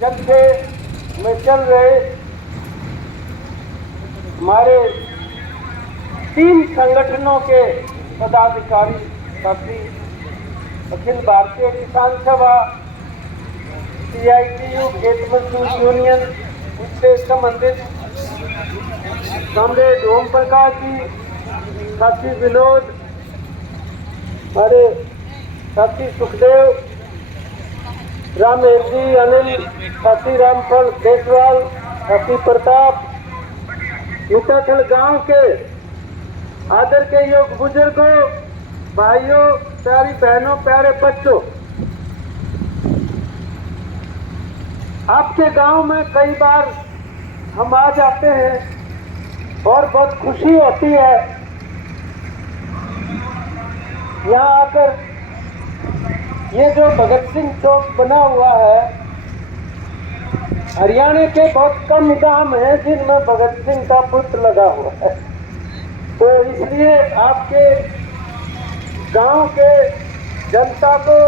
जब से में चल रहे हमारे 3 संगठनों के पदाधिकारी साथी, अखिल भारतीय किसान सभा, CITU खेत मजदूर यूनियन, उससे संबंधित कॉमरेड ओम प्रकाश जी, साथी विनोद, हमारे साथी सुखदेव, रामेश जी, अनिल, साथी रामफल देसवाल, साथी प्रताप, मिताखल गांव के आदर के योग बुजुर्गों, भाइयों, प्यारी बहनों, प्यारे बच्चों, आपके गांव में कई बार हम आ जाते हैं और बहुत खुशी होती है यहाँ आकर। ये जो भगत सिंह चौक बना हुआ है, हरियाणा के बहुत कम गांव हैं जिनमें भगत सिंह का बुत लगा हुआ है, तो इसलिए आपके गांव के जनता को,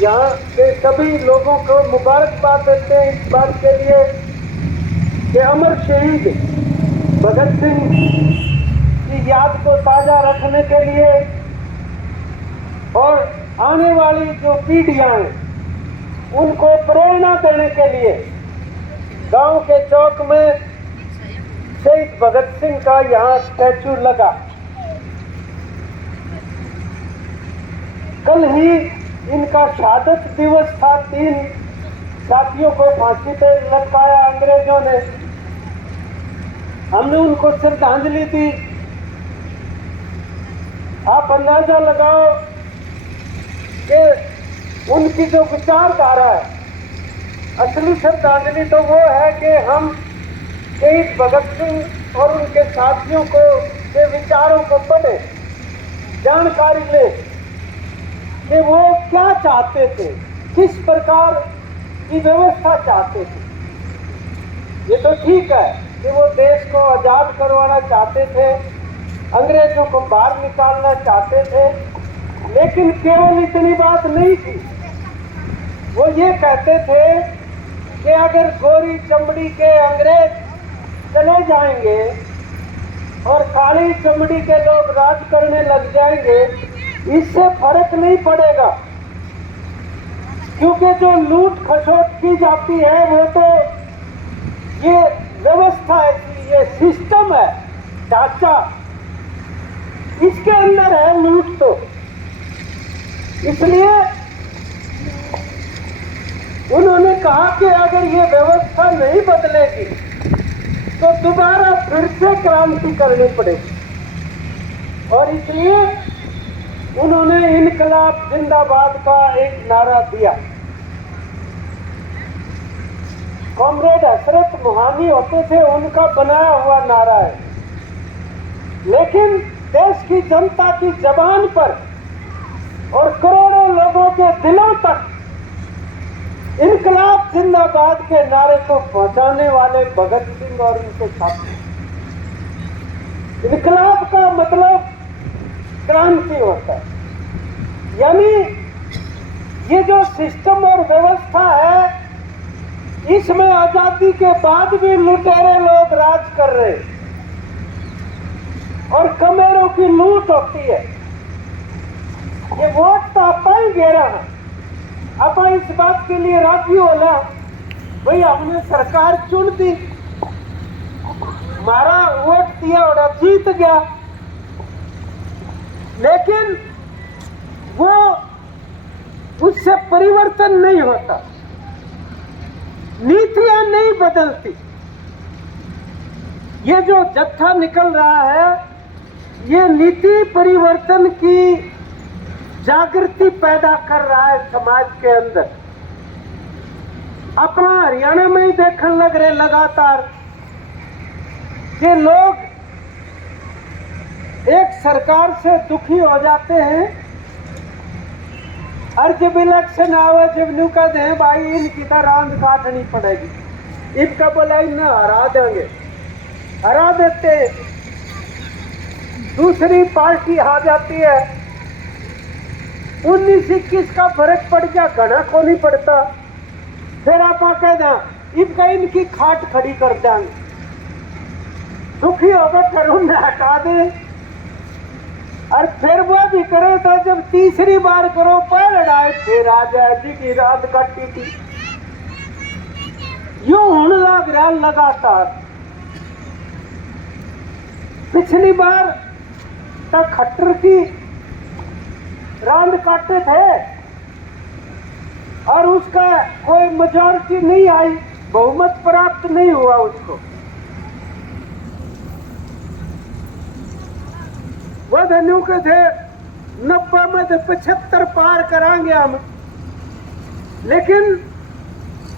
यहाँ के सभी लोगों को मुबारकबाद देते हैं इस बात के लिए कि अमर शहीद भगत सिंह की याद को ताजा रखने के लिए और आने वाली जो पीढ़ियां हैं उनको प्रेरणा देने के लिए गांव के चौक में शहीद भगत सिंह का यहाँ स्टैचू लगा। कल ही इनका शहादत दिवस था। 3 साथियों को फांसी पे लटकाया अंग्रेजों ने, हमने उनको श्रद्धांजलि दी। आप अंदाजा लगाओ कि उनकी जो विचारधारा है, असली श्रद्धांजलि तो वो है कि हम शहीद भगत सिंह और उनके साथियों को के विचारों को पढ़ें, जानकारी लें कि वो क्या चाहते थे, किस प्रकार की व्यवस्था चाहते थे। ये तो ठीक है कि वो देश को आजाद करवाना चाहते थे, अंग्रेजों को बाहर निकालना चाहते थे, लेकिन केवल इतनी बात नहीं थी। वो ये कहते थे कि अगर गोरी चमड़ी के अंग्रेज चले जाएंगे और काली चमड़ी के लोग राज करने लग जाएंगे, इससे फर्क नहीं पड़ेगा, क्योंकि जो लूट खसोट की जाती है वो तो ये व्यवस्था है, ये सिस्टम है, ढांचा, इसके अंदर है लूट। तो इसलिए उन्होंने कहा कि अगर ये व्यवस्था नहीं बदलेगी तो दोबारा फिर से क्रांति करनी पड़ेगी, और इसलिए उन्होंने इनकलाब जिंदाबाद का एक नारा दिया। कॉमरेड हसरत मोहानी होते थे, उनका बनाया हुआ नारा है, लेकिन देश की जनता की जबान पर और करोड़ों लोगों के दिलों तक इनकलाब जिंदाबाद के नारे को पहुंचाने वाले भगत सिंह और उनके साथी। इनकलाब का मतलब क्रांति होता है, यानी ये जो सिस्टम और व्यवस्था है, इसमें आजादी के बाद भी लुटेरे लोग राज कर रहे हैं और कमेरों की लूट होती है। ये वोट तो आप ही दे रहा है, आप इस बात के लिए राजी होला, भाई हमने सरकार चुन दी, हमारा वोट दिया और जीत गया, लेकिन वो उससे परिवर्तन नहीं होता, नीतियां नहीं बदलती। ये जो जत्था निकल रहा है, ये नीति परिवर्तन की जागृति पैदा कर रहा है समाज के अंदर। अपना हरियाणा में ही देखने लग रहे लगातार कि लोग एक सरकार से दुखी हो जाते हैं, और जब इलेक्शन आवे, जब न्यू कहते हैं भाई इनकी तो रांद काटनी पड़ेगी, इनका बोला इन्हें हरा देंगे, हरा देते, दूसरी पार्टी आ जाती है, 19-21 का फर्क पड़ गया, घना को नहीं पड़ता। फिर आप कह दें इनका इनकी खाट खड़ी कर देंगे, दुखी होकर फिर उन्हें हटा दे। और फिर वो भी करे तो जब तीसरी बार करो पर लड़ाई फिर आ जाए जी की रात काटी थी। यूं होने लग रहा लगातार। पिछली बार तक खट्टर की रांद काटे थे और उसका कोई मेजॉरिटी नहीं आई, बहुमत प्राप्त नहीं हुआ उसको। वह धन्यू के थे 90 में से 75 पार कराएंगे हम, लेकिन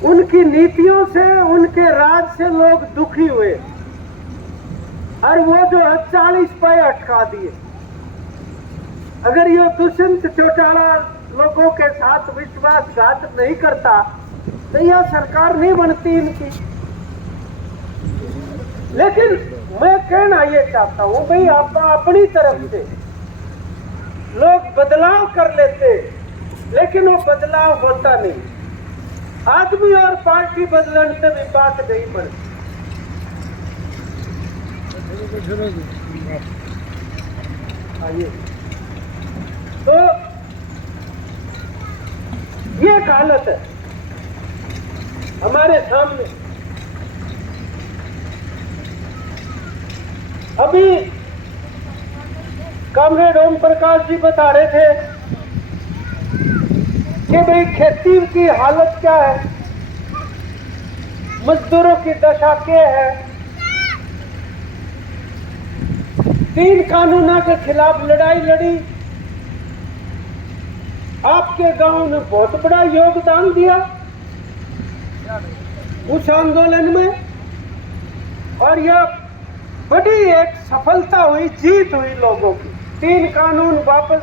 उनकी नीतियों से उनके राज से लोग दुखी हुए और वो जो है 40 पे अटका दिए। अगर ये दुष्यंत चौटाला लोगों के साथ विश्वासघात नहीं करता तो यह सरकार नहीं बनती इनकी। लेकिन मैं कहना ये चाहता हूं भाई, आप अपनी तरफ से लोग बदलाव कर लेते लेकिन वो बदलाव होता नहीं। आदमी और पार्टी बदलने से भी बात नहीं बनती। आइए तो ये हालत है हमारे सामने। अभी कॉमरेड ओम प्रकाश जी बता रहे थे कि भाई खेती की हालत क्या है, मजदूरों की दशा क्या है। 3 कानूनों के खिलाफ लड़ाई लड़ी, आपके गांव ने बहुत बड़ा योगदान दिया उस आंदोलन में, और यह बड़ी एक सफलता हुई, जीत हुई लोगों की। 3 कानून वापस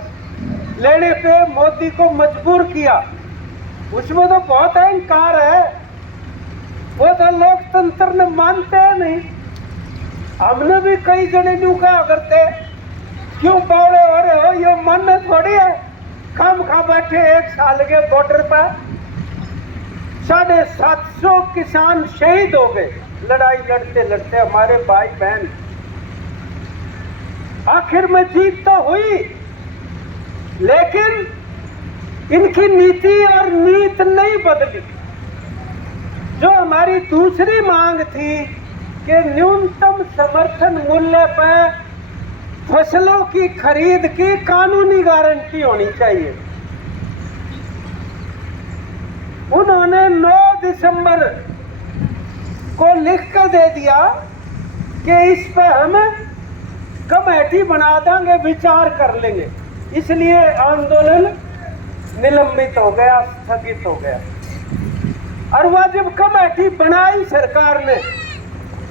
लेने पे मोदी को मजबूर किया, उसमें तो बहुत अहंकार है, वो तो लोकतंत्र ने मानते हैं नहीं। हमने भी कई जने न्यू कहा करते क्यों बावड़े हो रहे हो, ये मानना थोड़ी है। खम खा बैठे 1 साल के बॉर्डर पर 750 किसान शहीद हो गए लड़ाई लड़ते लड़ते, हमारे भाई बहन। आखिर में जीत तो हुई, लेकिन इनकी नीति और नीत नहीं बदली। जो हमारी दूसरी मांग थी कि न्यूनतम समर्थन मूल्य पर फसलों की खरीद की कानूनी गारंटी होनी चाहिए, उन्होंने 9 दिसंबर को लिख कर दे दिया कि इस पर हम कमेटी बना देंगे, विचार कर लेंगे। इसलिए आंदोलन निलंबित हो गया, स्थगित हो गया। और वह जब कमेटी बनाई सरकार ने,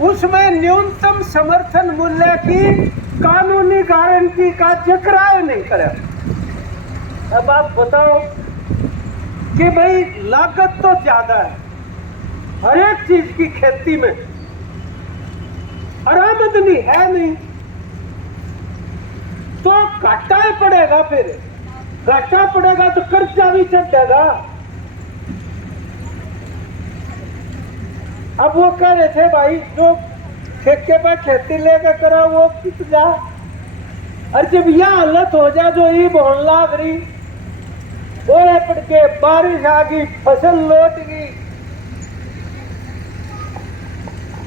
उसमें न्यूनतम समर्थन मूल्य की कानूनी गारंटी का जिक्र नहीं करा। अब आप बताओ कि भाई लागत तो ज्यादा है हर एक चीज की खेती में, और आमदनी है नहीं, तो घाटा ही पड़ेगा। फिर घाटा पड़ेगा तो कर्जा भी चढ़ेगा। अब वो कह रहे थे भाई जो ठेके पर खेती लेकर करा वो कित जा, और जब यह हालत हो जाए जो ई बोन लाग रही, ओले पड़ के बारिश आ गई, फसल लौट गई,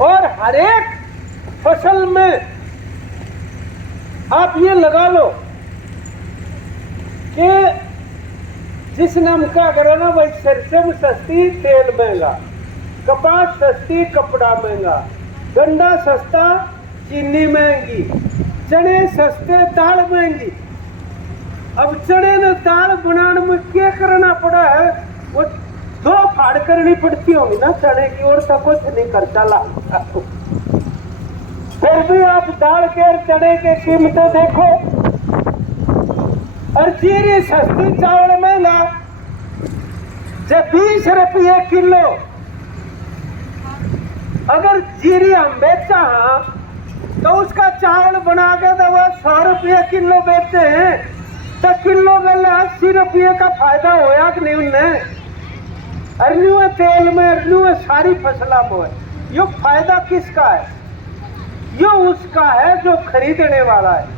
और हर एक फसल में आप ये लगा लो कि जिसने हम क्या करो ना भाई, सरसों सस्ती तेल महंगा, कपास सस्ती कपड़ा महंगा, गन्ना सस्ता चीनी महंगी, चने सस्ते दाल महंगी। अब चने ने दाल बनाने में क्या करना पड़ा है, वो 2 फाड़ करनी पड़ती होगी ना चने की, और तो कुछ नहीं कर चला। फिर भी आप दाल के और चने के कीमतें देखो, और जीरी सस्ती चावल महंगा। जब 20 रुपये किलो अगर जीरी हम बेचा तो उसका चावल बना के तो वो 100 रुपये किलो बेचते हैं, तो किलो गले 80 रुपये का फायदा होया कि नहीं उनने। अरन्यू तेल में, अरन्यू सारी फसलों में, यो फायदा किसका है? यो उसका है जो खरीदने वाला है।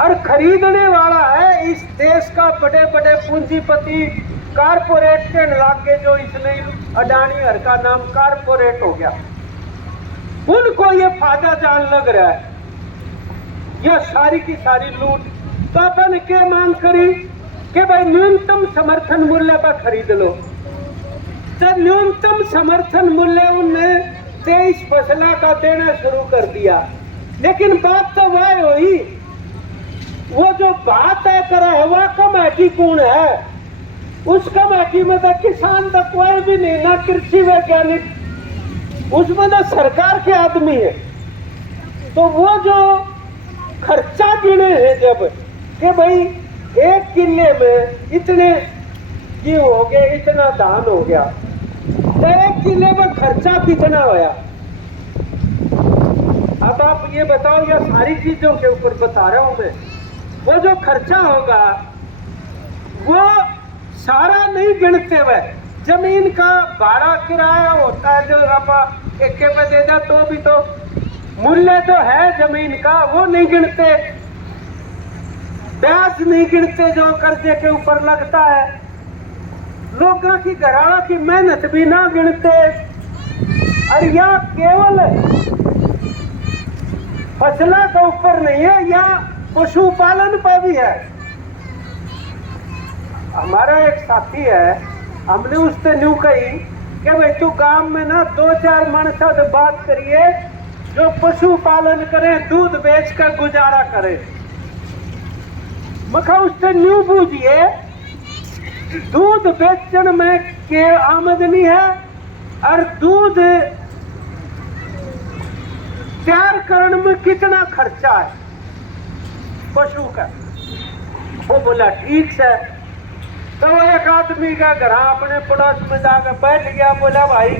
और खरीदने वाला है इस देश का बड़े बड़े पूंजीपति कारपोरेट के लागे, जो इसने अडानी हर का नाम कारपोरेट हो गया, उनको ये फायदा जान लग रहा है। यह सारी की सारी लूट। तो अपन क्या मांग करी कि भाई न्यूनतम समर्थन मूल्य पर खरीद लो। तो न्यूनतम समर्थन मूल्य उनने 23 फसला का देना शुरू कर दिया। लेकिन बात तो वह हुई, वो जो बात है करा है वह कमेटी कौन है? उस कमेटी में तो किसान तो कोई भी नहीं, ना कृषि वैज्ञानिक, उसमें तो सरकार के आदमी है। तो वो जो खर्चा गिने हैं जब कि भाई 1 किले में इतने ये हो गए, इतना धान हो गया, तो 1 किले में खर्चा कितना होया? अब आप ये बताओ, या सारी चीजों के ऊपर बता रहा हूं मैं, वो जो खर्चा होगा वो सारा नहीं गिनते हुए। जमीन का भाड़ा किराया होता है जो आप एक पे दे दो, तो भी तो मूल्य जो है जमीन का वो नहीं गिनते, ब्याज नहीं गिनते जो कर्जे के ऊपर लगता है, लोगों की घराना की मेहनत भी ना गिनते। और यह केवल फसलों के ऊपर नहीं है, या पशुपालन पर भी है। हमारा एक साथी है, हमने उससे न्यू कही कि भाई तू गांव में ना 2-4 मानसा से बात करिए जो पशुपालन करे, दूध बेच कर गुजारा करे। मखा उससे न्यू पूछिए, दूध बेचने में के आमदनी है और दूध तैयार करने में कितना खर्चा है पशु का? वो बोला ठीक है। तो एक आदमी का घर अपने पड़ोस में जाकर बैठ गया, बोला भाई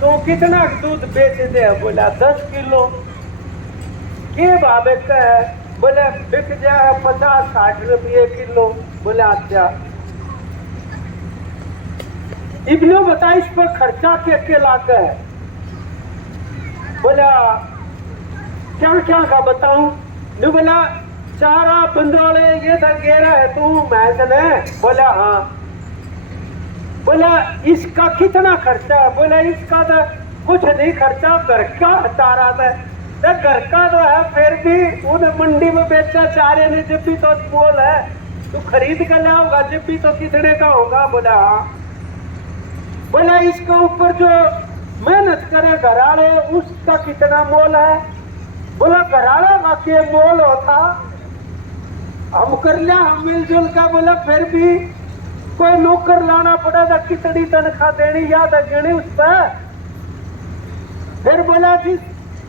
तो कितना दूध बेच दे? बोला 10 किलो। के भाव का है? बोले बिक जाए 50-60 रुपये किलो। बोले अच्छा। इब्नो बता इस पर खर्चा के लाग है? बोला क्या क्या का बताऊं? नु बोला चारा बंदरोले ये गेरा है तू मैच ने? बोला हाँ। बोला इसका कितना खर्चा? बोला इसका तो कुछ नहीं खर्चा, घर का चारा था। तो घर का तो है, फिर भी उन्हें मंडी में बेचा चारे ने, जब भी तो मोल है, तू खरीद कर लाओगा जब भी तो कितने का होगा? बोला हाँ। बोला इसके ऊपर जो मेहनत करे घराले उसका कितना मोल है? बोला घराला का के मोल होता हम कर लिया, हम मिलजुल का। बोला फिर भी कोई नौकर लाना पड़ेगा, कितनी तनख्वाह देनी याद है गिनी उस पर? फिर बोला जिस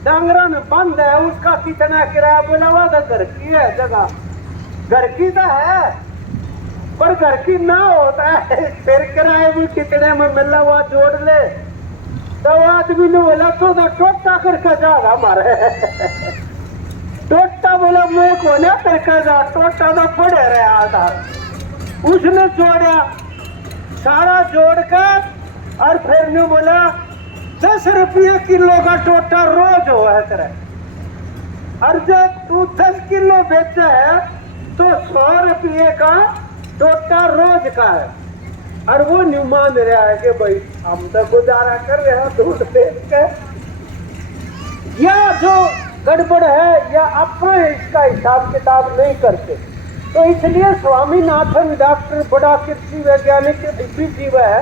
डांगरा में बंद है उसका कितना किराया? बोला वह तो घर की है जगह, घर की तो है पर घर की ना होता है, फिर किराए भी कितने में मिला हुआ जोड़ ले। तो आदमी ने बोला तो टोटा करके जागा हमारे। टोटा बोला मैं को ना करके जा, टोटा तो पड़े रहा था। उसने जोड़ा, सारा जोड़ कर और फिर ने बोला 10 रुपये किलो का टोटा रोज हो है तेरे। और जब तू 10 किलो बेचा है तो 100 रुपये का टोटा रोज का है। और वो न्यू मान रहा है कि भाई हम तो गुजारा कर रहे हैं दूध बेच के। या जो गड़बड़ है या अपना इसका हिसाब किताब नहीं करते, तो इसलिए स्वामीनाथन डॉक्टर बड़ा कृषि वैज्ञानिक जीव है,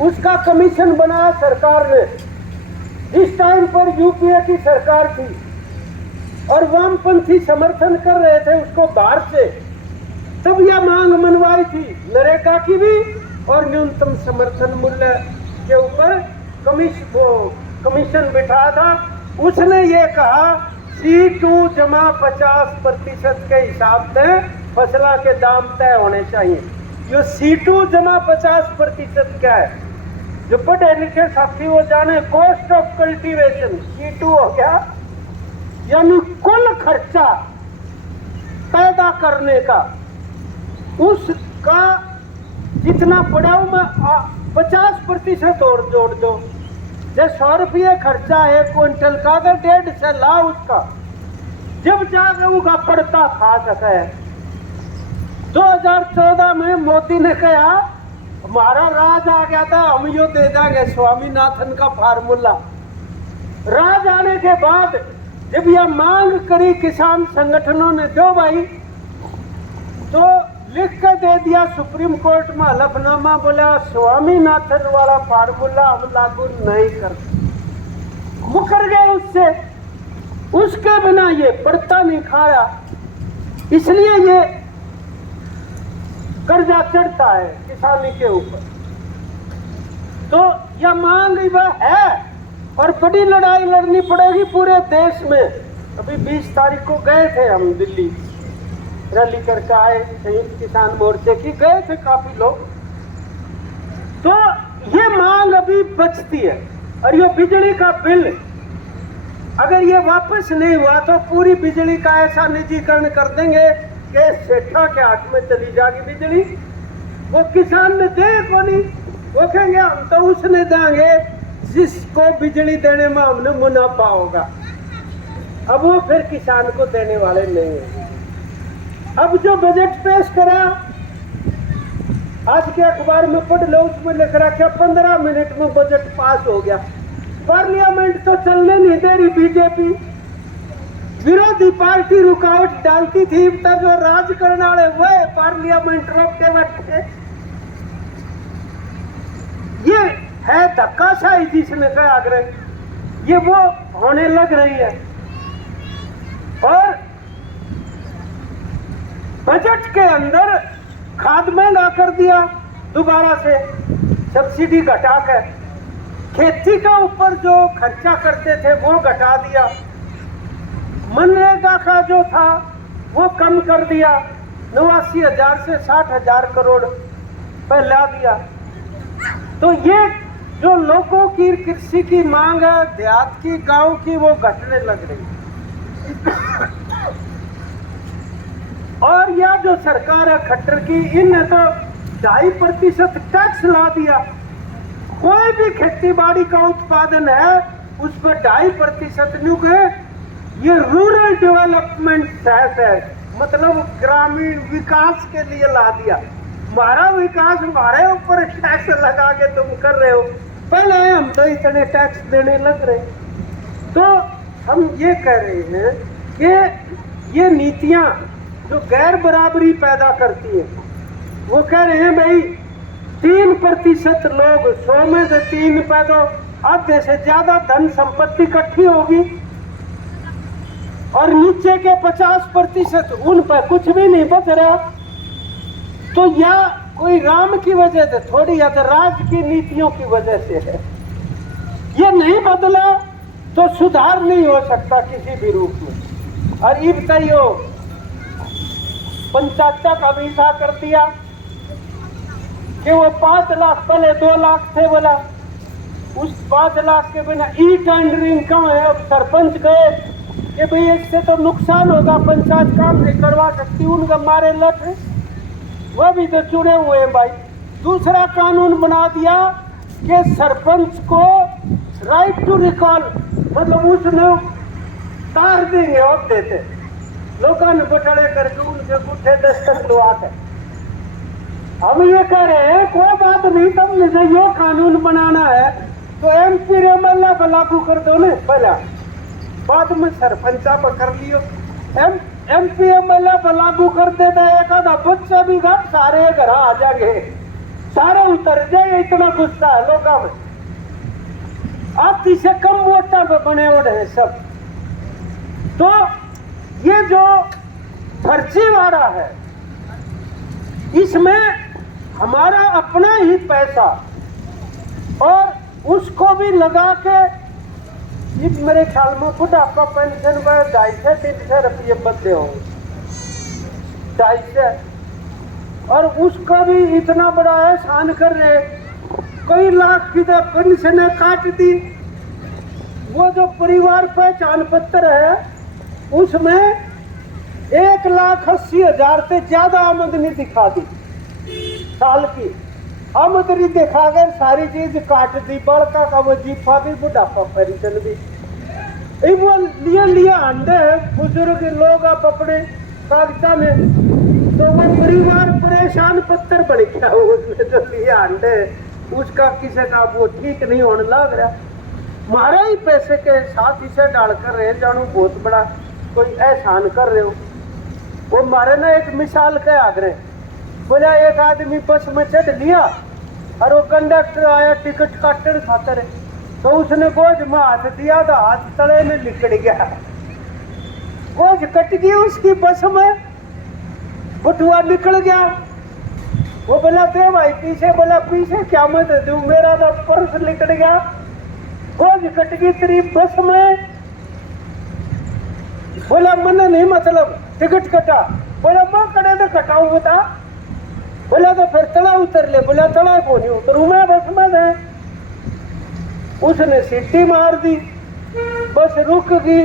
उसका कमीशन बनाया सरकार ने। जिस टाइम पर यूपीए की सरकार थी और वामपंथी समर्थन कर रहे थे उसको बाहर से, तब यह मांग मनवाई थी नरेगा की भी और न्यूनतम समर्थन मूल्य के ऊपर कमीशन बिठा था। उसने ये कहा C2 जमा 50% के हिसाब से फसलों के दाम तय होने चाहिए। जो C2 जमा 50% क्या है? जो पढ़े लिखे साथी वो जाने, कॉस्ट ऑफ कल्टीवेशन C2 हो गया, यानी कुल खर्चा पैदा करने का, उसका जितना पड़ा मैं 50% और जोड़ दो। जैसे 100 रुपये खर्चा है क्विंटल का, अगर 150 ला उसका, जब जाकर उनका पड़ता खा सके। 2014 में मोदी ने कहा हमारा राज आ गया था, हम यो दे देंगे स्वामीनाथन का फार्मूला। राज आने के बाद जब यह मांग करी किसान संगठनों ने, दो भाई, तो लिख कर दे दिया सुप्रीम कोर्ट में हलफनामा, बोला स्वामीनाथन वाला फार्मूला हम लागू नहीं करते, मुकर गए उससे। उसके बिना ये पड़ता नहीं खाया, इसलिए ये कर्जा चढ़ता है किसानी के ऊपर। तो यह मांग वह है और बड़ी लड़ाई लड़नी पड़ेगी पूरे देश में। अभी 20 तारीख को गए थे हम दिल्ली, रैली करके आए, संयुक्त किसान मोर्चे की, गए थे काफी लोग। तो ये मांग अभी बचती है। और ये बिजली का बिल अगर ये वापस नहीं हुआ तो पूरी बिजली का ऐसा निजीकरण कर देंगे कि सेठा के हाथ में चली जाएगी बिजली। वो किसान ने दे को नहीं, वो कहेंगे हम तो उसने देंगे जिसको बिजली देने में हमने मुनाफा होगा। अब वो फिर किसान को देने वाले नहीं है। अब जो बजट पेश करा, आज के अखबार में पढ़ लो, उसमें लिख रखा 15 मिनट में बजट पास हो गया। पार्लियामेंट तो चलने नहीं दे रही बीजेपी, विरोधी पार्टी रुकावट डालती थी, तब जो राज करने वाले हुए पार्लियामेंट रोक के बैठे। ये है धक्काशाही जिसने कहा आग्रह, ये वो होने लग रही है। और बजट के अंदर खाद महंगा कर दिया, दोबारा से सब्सिडी घटा कर, खेती का ऊपर जो खर्चा करते थे वो घटा दिया, मनरेगा का जो था वो कम कर दिया, 89,000 से 60,000 करोड़ फैला दिया। तो ये जो लोगों की कृषि की मांग है, देहात की, गांव की, वो घटने लग रही। और यह जो सरकार है खट्टर की, इनने तो 2.5% टैक्स ला दिया। कोई भी खेती बाड़ी का उत्पादन है उस पर 2.5% न्यू के, ये रूरल डेवलपमेंट टैक्स है, मतलब ग्रामीण विकास के लिए ला दिया। हमारा विकास हमारे ऊपर टैक्स लगा के तुम कर रहे हो, पहले हम तो इतने टैक्स देने लग रहे। तो हम ये कह रहे हैं कि ये नीतियां जो गैर बराबरी पैदा करती है, वो कह रहे हैं भाई 3% लोग, 100 में से 3 पे तो आधे से ज्यादा धन संपत्ति इकट्ठी होगी, और नीचे के 50% उन पर कुछ भी नहीं बच रहा। तो या कोई राम की वजह से थोड़ी, या तो राज की नीतियों की वजह से है। ये नहीं बदला तो सुधार नहीं हो सकता किसी भी रूप में। और इन कईयों पंचायत का वीसा कर दिया कि वो 5 लाख, पहले 2 लाख थे, बोला उस 5 लाख के बिना ई टेंडरिंग कहाँ है। अब सरपंच गए कि भाई इससे तो नुकसान होगा, पंचायत काम नहीं करवा सकती, उनका मारे लट, वो भी तो चुने हुए हैं भाई। दूसरा कानून बना दिया कि सरपंच को राइट टू रिकॉल, मतलब उसने तार देंगे और देते लोगों ने बटड़े करके उनके गुठे दस्तक लुआते। हम ये कह रहे हैं कोई बात नहीं, तब मुझे ये कानून बनाना है तो MP MLA पर लागू कर दो ना, पहला, बाद में सरपंचा पर कर लियो। MP MLA पर लागू कर देता है, एक आधा बच्चा भी घर, सारे घर आ जाएंगे, सारे उतर जाए, इतना गुस्सा है लोगों में। आधी से कम वोटा पे बने उड़े हैं सब। तो ये जो फर्जीवाड़ा है, इसमें हमारा अपना ही पैसा और उसको भी लगा के, मेरे ख्याल में बुढ़ापा पेंशन में 250-300 रुपये बदले होंगे, 250, और उसका भी इतना बड़ा एहसान कर रहे, कई लाख की तो पेंशन काट दी। वो जो परिवार पहचान पत्र है उसमें 1,80,000 से ज्यादा आमदनी दिखा दी साल की। आमदनी दिखा कर सारी चीज काट दी, बड़का का वो जीफा भी बुढ़ापा पर चल दी। वो लिए अंडे हैं बुजुर्ग लोग आप अपने कागजा में, तो वो परिवार परेशान पत्थर बन गया। उसमें जो लिए अंडे उसका किसी का वो ठीक नहीं होने लग रहा, मारे ही पैसे के साथ इसे डालकर रहे जानू बहुत बड़ा कोई एहसान कर रहे हो। वो मारे ना एक मिसाल के आगरे बोला, एक आदमी बस में चढ़ लिया और वो कंडक्टर आया टिकट काटने खातर, तो उसने गोज में हाथ दिया तो हाथ तले में लिकड़ गया, गोज कट गई उसकी बस में, बटुआ निकल गया। वो बोला दे भाई पीछे, बोला पीछे क्या मत दू, मेरा तो पर्स लिकड़ गया, गोज कट गई तेरी बस में। बोला मन नहीं मतलब टिकट कटा, बोला मैं कड़े तो कटाऊ बता, बोला तो फिर तला उतर ले, बोला तला को नहीं उतरू मैं बस में है। उसने सीटी मार दी, बस रुक गई,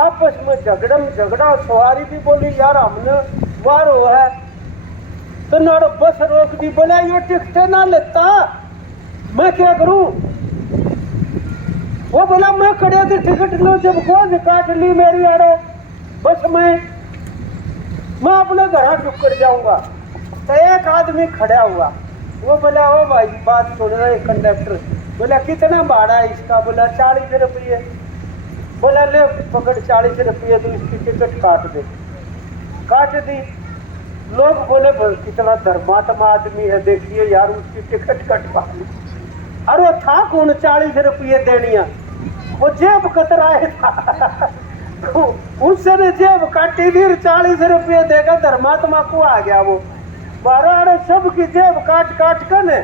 आपस में झगड़ा, सवारी भी बोली यार हमने वारो है, तो नारो बस रोक दी, बोला ये टिकट ना लेता मैं क्या करूं। वो बोला मैं खड़े थे टिकट लो, जब गोज काट ली मेरी आड़ो बस में, मैं अपने घर चुप कर जाऊंगा। तो एक आदमी खड़ा हुआ, वो बोला ओ भाई बात सुन रहे कंडक्टर, बोला कितना भाड़ा है इसका, बोला 40 रुपये, बोला ले पकड़ 40 रुपये तो इसकी टिकट काट दे, काट दी। लोग बोले कितना धर्मात्मा आदमी है, देखिए यार उसकी टिकट कटवा ली। अरे वो था कौन 40 रुपये देनिया, वो जेब कतराए था उसने जेब काटी थी, 40 रुपये देगा धर्मात्मा को आ गया वो, बारह सबकी जेब काट कर ने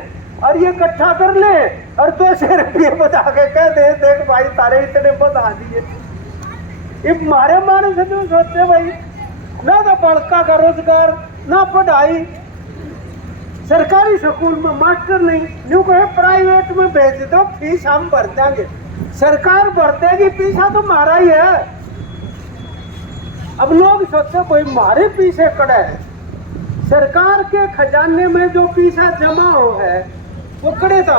और ये इकट्ठा कर ले और 200 रुपये बता के कह दे देख भाई तारे इतने बता दिए। इस मारे से तुम सोचते भाई ना तो बड़का का रोजगार ना पढ़ाई, सरकारी स्कूल में मास्टर नहीं, न्यू कहे प्राइवेट में भेज दो फीस हम भर देंगे, सरकार भर देगी पीछा तो मारा ही है। अब लोग सोचते भाई मारे पीछे कड़े है, सरकार के खजाने में जो पैसा जमा हो है वो कड़े था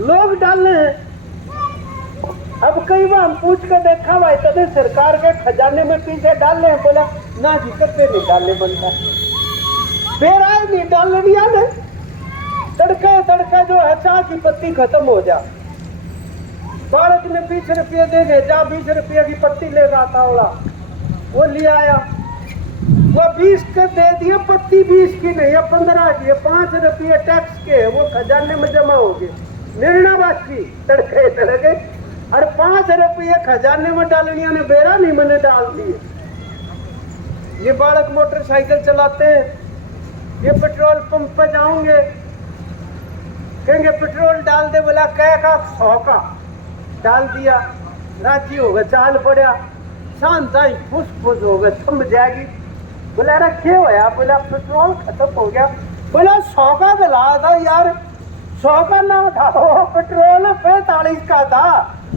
लोग डालने हैं। अब कई बार हम पूछ कर देखा भाई तभी सरकार के खजाने में पैसे डालने हैं, बोला ना जी कते नहीं डालने बनता, फिर आए नहीं डाल दिया ने, तड़का जो है चाह की पत्ती खत्म हो जा, बालक ने 20 रुपये देंगे जा 20 रुपये की पत्ती लेगा तावड़ा, वो ले आया, वो 20 के दे दिए, पत्ती 20 की नहीं है 15 की है, 5 रुपये टैक्स के वो खजाने में जमा हो गए, निर्णय बाकी तड़के और 5 रुपये खजाने में डालनिया ने बेरा नहीं मैंने डाल दिए। ये बालक मोटरसाइकिल चलाते हैं, ये पेट्रोल पंप पे जाओगे कहेंगे पेट्रोल डाल दे, बोला कह का 100 का डाल दिया, राजी हो गए, चाल पड़ा, शांत आई फुस हो गए, थम जाएगी, बोला रखे होया, बोला पेट्रोल खत्म हो गया, बोला 100 का गला था यार, 100 का ना था वो पेट्रोल 45 का था,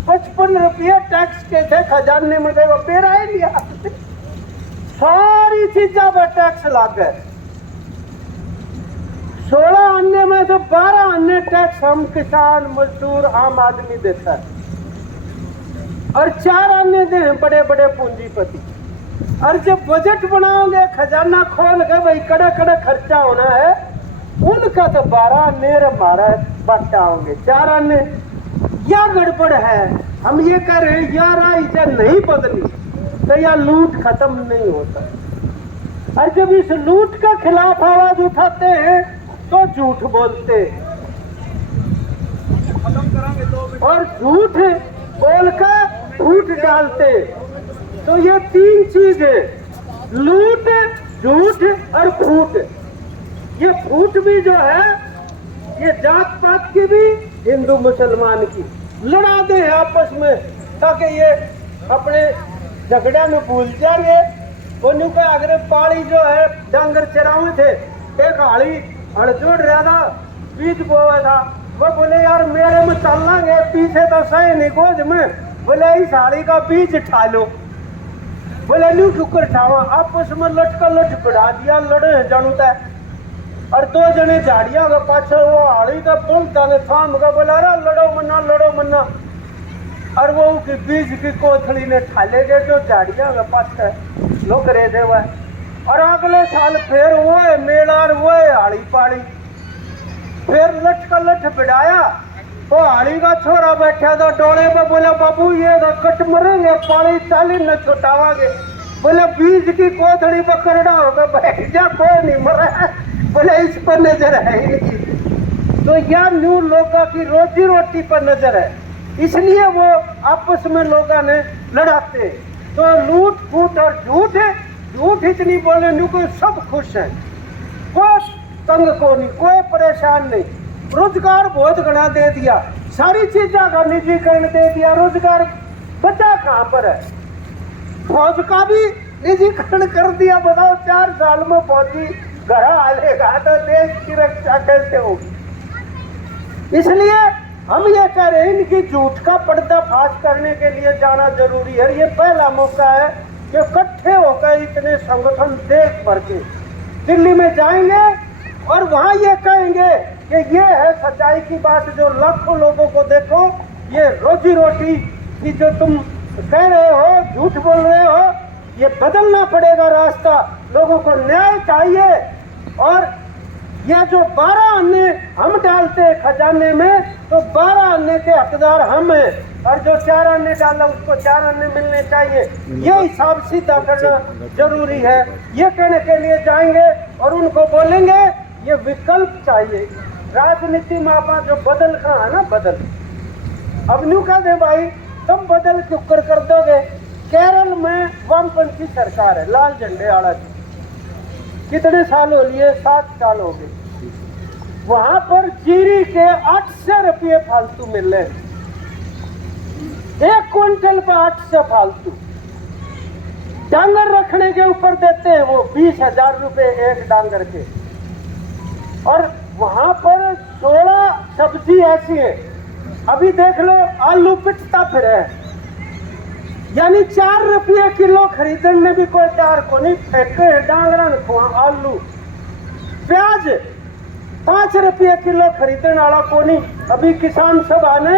55 रुपये टैक्स के थे खजाने में गए, वो पेरा ही लिया, सारी चीजों पर टैक्स लग गए, 16 अन्य में से 12 अन्य टैक्स हम किसान मजदूर आम आदमी देता है और 4 अन्य दे बड़े बड़े पूंजीपति। और जब बजट बनाओगे खजाना खोल के भाई कड़ा खर्चा होना है, उनका तो 12 अन्य हमारा बांटा होंगे, 4 अन्य या गड़बड़ है। हम ये कह रहे हैं यार इसे नहीं बदली तो यह लूट खत्म नहीं होता। और जब इस लूट के खिलाफ आवाज उठाते हैं तो झूठ बोलते और झूठ बोलकर झूठ डालते। तो ये 3 चीजें, लूट, झूठ और फूट। ये फूट भी जो है ये जात पात की भी, हिंदू मुसलमान की, लड़ा दे आपस में ताकि ये अपने झगड़े में भूल जाएंगे। उन्हीं के अगर पाली जो है डांगर चरावे थे, एक हाड़ी हड़जोड़ रहा था, बीज बोया था, वो बोले यार मेरे में चलना गए पीछे तो सही नहीं गोज में, बोले इस हाड़ी का बीज उठा लो, बोले न्यू शुक्र ठावा, आपस में लटका लट बढ़ा दिया, लड़े जानू तय और 2 जने झाड़िया के पाछे वो हाड़ी का पहुंचता ने थाम का बोला रा लड़ो मन्ना और वो की बीज की कोथली ने ठाले गए जो झाड़िया के पाछे लोग रह दे हुआ और अगले साल फिर वो है मेला वो है हाड़ी पाड़ी फिर लठ का लठ बिड़ाया तो हाड़ी का छोरा बैठा था डोले पे बोला बाबू ये कट मरेंगे पानी 40 न छुटावागे बोले बीज की कोथड़ी पर करड़ा होगा बैठ जा कोई नहीं मरा बोले इस पर नजर है इनकी। तो यह न्यू लोगों की रोजी रोटी पर नजर है इसलिए वो आपस में लोगों ने लड़ाते। तो लूट फूट और झूठ इतनी बोले न्यू को सब खुश है कोई तंग को नहीं कोई परेशान नहीं। रोजगार बहुत घना दे दिया सारी चीजों का निजीकरण दे दिया रोजगार बचा कहाँ पर है। फौज का भी निजीकरण कर दिया बताओ 4 साल में फौजी घर आलेगा तो देश की रक्षा कैसे होगी। इसलिए हम ये कह रहे हैं कि झूठ का पर्दाफाश करने के लिए जाना जरूरी है। ये पहला मौका है कि इकट्ठे होकर इतने संगठन देश भर के दिल्ली में जाएंगे और वहां ये कहेंगे कि ये है सच्चाई की बात जो लाखों लोगों को देखो ये रोजी रोटी की जो तुम कह रहे हो झूठ बोल रहे हो ये बदलना पड़ेगा रास्ता लोगों को न्याय चाहिए। और यह जो 12 अन्य हम डालते हैं खजाने में तो 12 अन्य के हकदार हम हैं और जो 4 अन्य डाला उसको 4 अन्य मिलने चाहिए। ये हिसाब सीधा करना जरूरी है। ये कहने के लिए जाएंगे और उनको बोलेंगे ये विकल्प चाहिए राजनीति में आपा जो बदल का है ना बदल अब न्यू कह दे भाई तुम बदल क्यों कर दोगे। केरल में वामपंथी सरकार है लाल झंडे वाला कितने साल हो लिए 7 साल हो गए। वहां पर जीरी के 800 रुपये फालतू मिल रहे 1 क्विंटल पर 800 फालतू। डांगर रखने के ऊपर देते हैं वो 20,000 रुपये एक डांगर के। और वहां पर 16 सब्जी ऐसी है अभी देख लो आलू पिटता फिर है यानी 4 रुपये किलो खरीदने भी कोई तैयार को नहीं फेंके डांगरन खुआ आलू प्याज 5 रुपये किलो खरीदने वाला को नहीं। अभी किसान सभा ने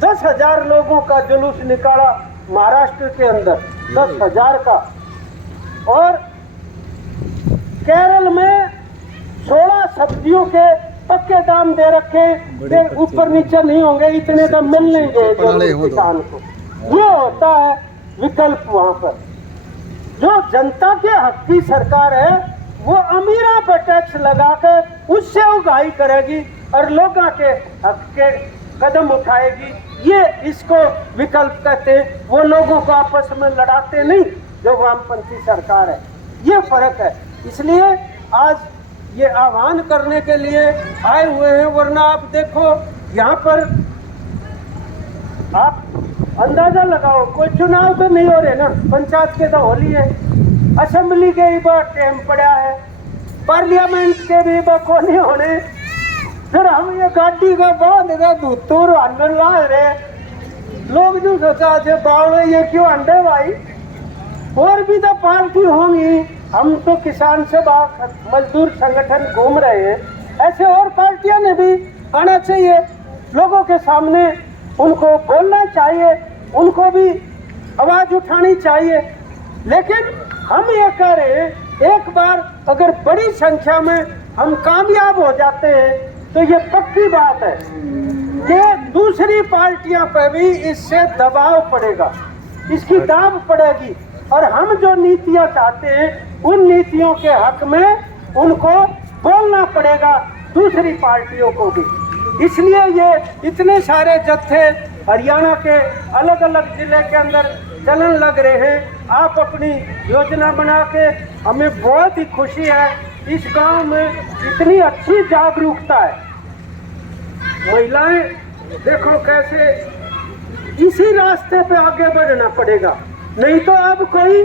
10,000 लोगों का जुलूस निकाला महाराष्ट्र के अंदर 10,000 का। और केरल में 16 सब्जियों के पक्के दाम दे रखे ऊपर नीचे नहीं होंगे इतने दाम मिल नहीं गए किसान को। ये होता है विकल्प। वहां पर जो जनता के हक की सरकार है वो अमीरा पर टैक्स लगाकर उससे उगाही करेगी और लोगों के हक के कदम उठाएगी। ये इसको विकल्प कहते हैं। वो लोगों को आपस में लड़ाते नहीं जो वामपंथी सरकार है। ये फर्क है। इसलिए आज ये आह्वान करने के लिए आए हुए हैं। वरना आप देखो यहाँ पर आप अंदाजा लगाओ कोई चुनाव तो नहीं हो रहे ना पंचायत के तो होली है असेंबली के भी बहुत टाइम पड़ा है पार्लियामेंट के भी को नहीं होने। फिर हम ये गाड़ी का बांध का धूतूर अंदर ला रहे लोग जो सोचा थे बावड़े ये क्यों अंडे भाई और भी तो पार्टी होंगी। हम तो किसान सभा मजदूर संगठन घूम रहे हैं ऐसे और पार्टियां ने भी आना चाहिए लोगों के सामने उनको बोलना चाहिए उनको भी आवाज उठानी चाहिए। लेकिन हम ये कह रहे हैं एक बार अगर बड़ी संख्या में हम कामयाब हो जाते हैं तो ये पक्की बात है कि दूसरी पार्टियां पर भी इससे दबाव पड़ेगा इसकी दाब पड़ेगी और हम जो नीतियां चाहते हैं उन नीतियों के हक में उनको बोलना पड़ेगा दूसरी पार्टियों को भी। इसलिए ये इतने सारे जत्थे हरियाणा के अलग अलग जिले के अंदर चलन लग रहे हैं। आप अपनी योजना बना के हमें बहुत ही खुशी है। इस गांव में इतनी अच्छी जागरूकता है। महिलाएं देखो कैसे इसी रास्ते पे आगे बढ़ना पड़ेगा नहीं तो अब कोई